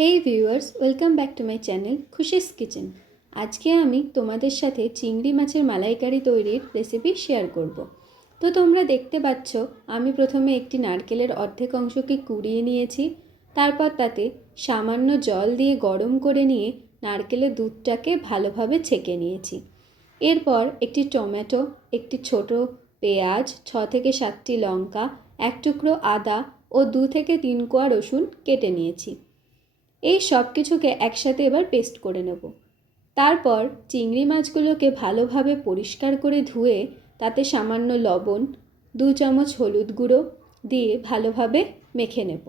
Hey viewers, welcome back to my channel Khushi's kitchen. আজকে আমি তোমাদের সাথে চিংড়ি মাছের মালাইকারি তৈরির রেসিপি শেয়ার করব। তো তোমরা দেখতে পাচ্ছ আমি প্রথমে একটি নারকেলের অর্ধেক অংশকে কুড়িয়ে নিয়েছি। তারপর তাতে সামান্য জল দিয়ে গরম করে নিয়ে নারকেলের দুধটাকে ভালোভাবে ছেঁকে নিয়েছি। এরপর একটি টমেটো, একটি ছোট পেঁয়াজ, 6 থেকে 7টি লঙ্কা, এক টুকরো আদা ও 2 থেকে 3 কোয়া রসুন কেটে নিয়েছি। এই সব কিছুকে একসাথে এবার পেস্ট করে নেব। তারপর চিংড়ি মাছগুলোকে ভালোভাবে পরিষ্কার করে ধুয়ে তাতে সামান্য লবণ, 2 চামচ হলুদ গুঁড়ো দিয়ে ভালোভাবে মেখে নেব।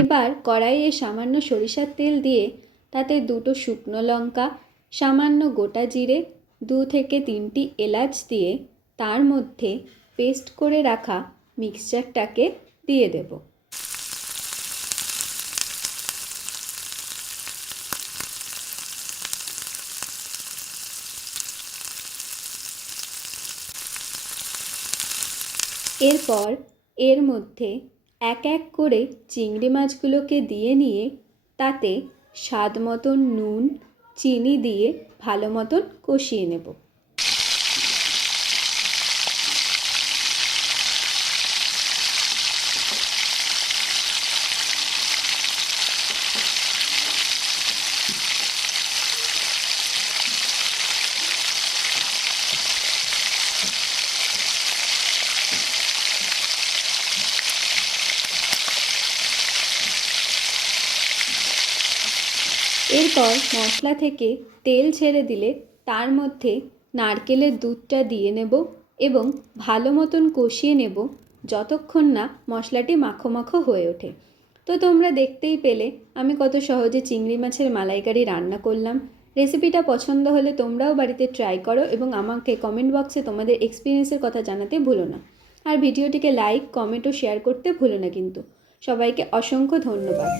এবার কড়াইয়ে সামান্য সরিষার তেল দিয়ে তাতে 2টো শুকনো লঙ্কা, সামান্য গোটা জিরে, 2 থেকে 3টি এলাচ দিয়ে তার মধ্যে পেস্ট করে রাখা মিক্সচারটাকে দিয়ে দেব। এরপর এর মধ্যে এক এক করে চিংড়ি মাছগুলোকে দিয়ে নিয়ে তাতে স্বাদ মতন নুন, চিনি দিয়ে ভালো মতন কষিয়ে নেব। এরপর মশলা থেকে তেল ছেড়ে দিলে তার মধ্যে নারকেলের দুধটা দিয়ে নেব এবং ভালো মতন কষিয়ে নেব যতক্ষণ না মশলাটি মাখো মাখো হয়ে ওঠে। তো তোমরা দেখতেই পেলে আমি কত সহজে চিংড়ি মাছের মালাইকারি রান্না করলাম। রেসিপিটা পছন্দ হলে তোমরাও বাড়িতে ট্রাই করো এবং আমাকে কমেন্ট বক্সে তোমাদের এক্সপিরিয়েন্সের কথা জানাতে ভুলো না। আর ভিডিওটিকে লাইক, কমেন্ট ও শেয়ার করতে ভুলো না কিন্তু। সবাইকে অসংখ্য ধন্যবাদ।